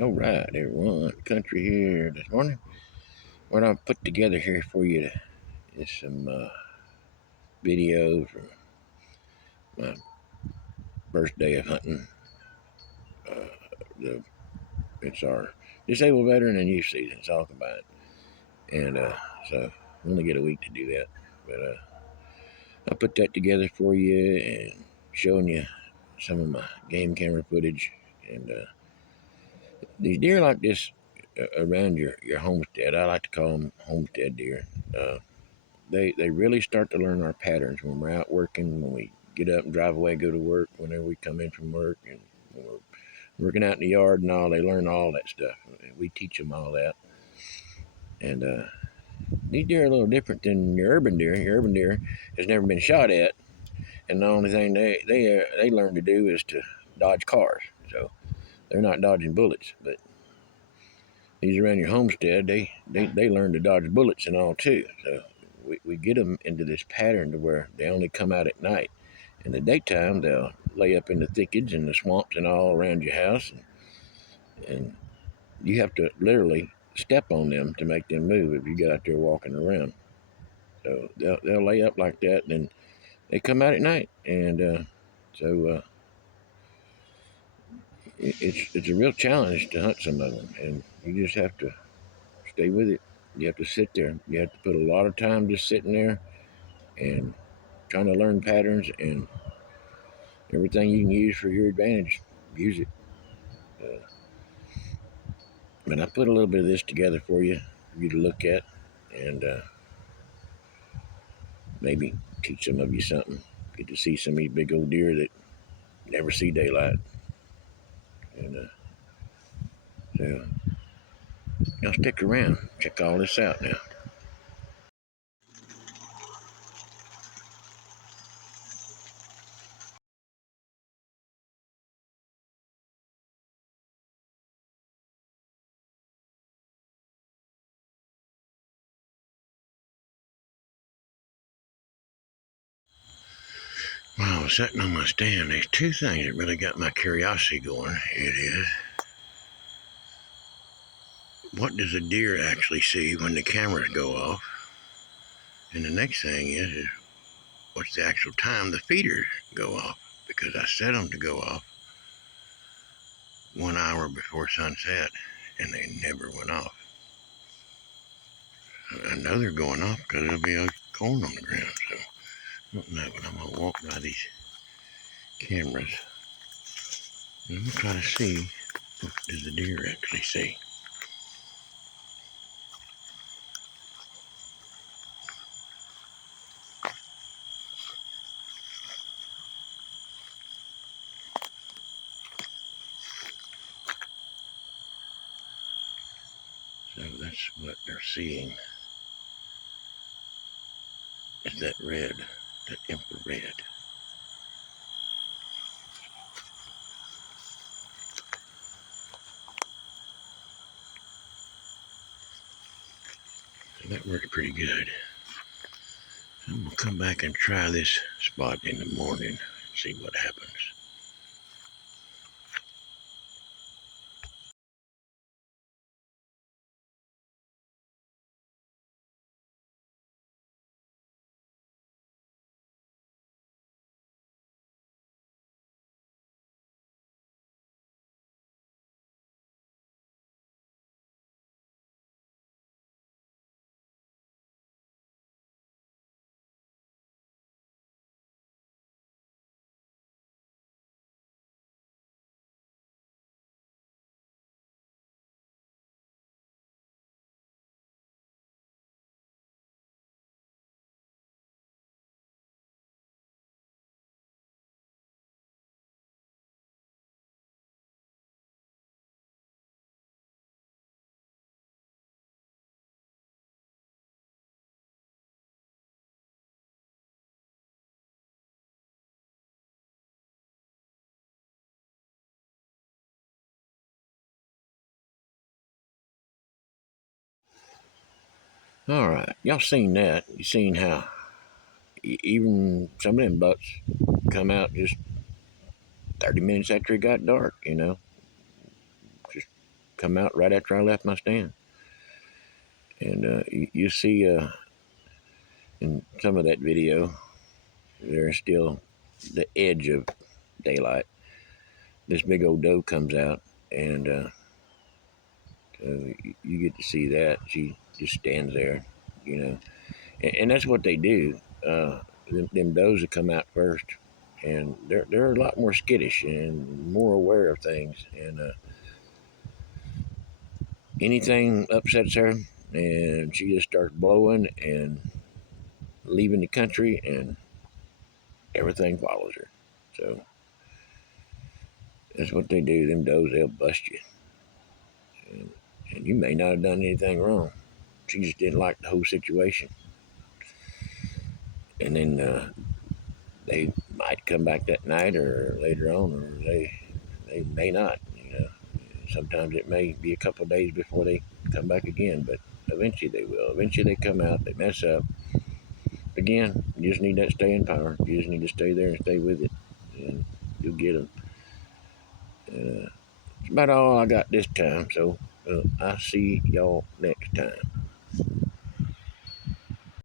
All right, everyone. Country here this morning. What I've put together here for you is some videos from my first day of hunting. Uh, it's our disabled veteran and youth season. It's all combined, and so we only get a week to do that. But I put that together for you and showing you some of my game camera footage. And these deer like this around your homestead, I like to call them homestead deer. Uh, they really start to learn our patterns when we're out working, when we get up and drive away, go to work, whenever we come in from work, and when we're working out in the yard and all. They learn all that stuff. We teach them all that. And these deer are a little different than your urban deer. Your urban deer has never been shot at, and the only thing they learn to do is to dodge cars. So they're not dodging bullets. But these around your homestead, they learn to dodge bullets and all too. So we get them into this pattern to where they only come out at night. In the daytime, they'll lay up in the thickets and the swamps and all around your house, and you have to literally step on them to make them move if you get out there walking around. So they'll lay up like that, and then they come out at night, and so it's a real challenge to hunt some of them, and you just have to stay with it. You have to sit there. You have to put a lot of time just sitting there and trying to learn patterns, and everything you can use for your advantage, use it. Uh, but I put a little bit of this together for you to look at, and maybe teach some of you something. Get to see some of these big old deer that never see daylight. And so now stick around, check all this out now. While I was sitting on my stand, there's two things that really got my curiosity going. It is, what does a deer actually see when the cameras go off? And the next thing is what's the actual time the feeders go off? Because I set them to go off 1 hour before sunset, and they never went off. I know they're going off because there'll be a corn on the ground. So I don't know, but I'm gonna walk by these cameras and I'm gonna try to see what does the deer actually see. So that's what they're seeing. Is that red, that infrared. So that worked pretty good. I'm gonna come back and try this spot in the morning and see what happens. All right, y'all seen that? You seen how even some of them bucks come out just 30 minutes after it got dark, just come out right after I left my stand. And you see in some of that video, there's still the edge of daylight. This big old doe comes out, and you get to see that. She just stands there, you know. And that's what they do. Them does that come out first, and they're a lot more skittish and more aware of things. And anything upsets her, and she just starts blowing and leaving the country, and everything follows her. So that's what they do. Them does, they'll bust you, and, and you may not have done anything wrong. She just didn't like the whole situation, and then they might come back that night or later on, or they may not. You know, sometimes it may be a couple of days before they come back again, but eventually they will. Eventually they come out, they mess up. Again, you just need that staying power. You just need to stay there and stay with it, and you'll get them. That's about all I got this time. So I'll see y'all next time.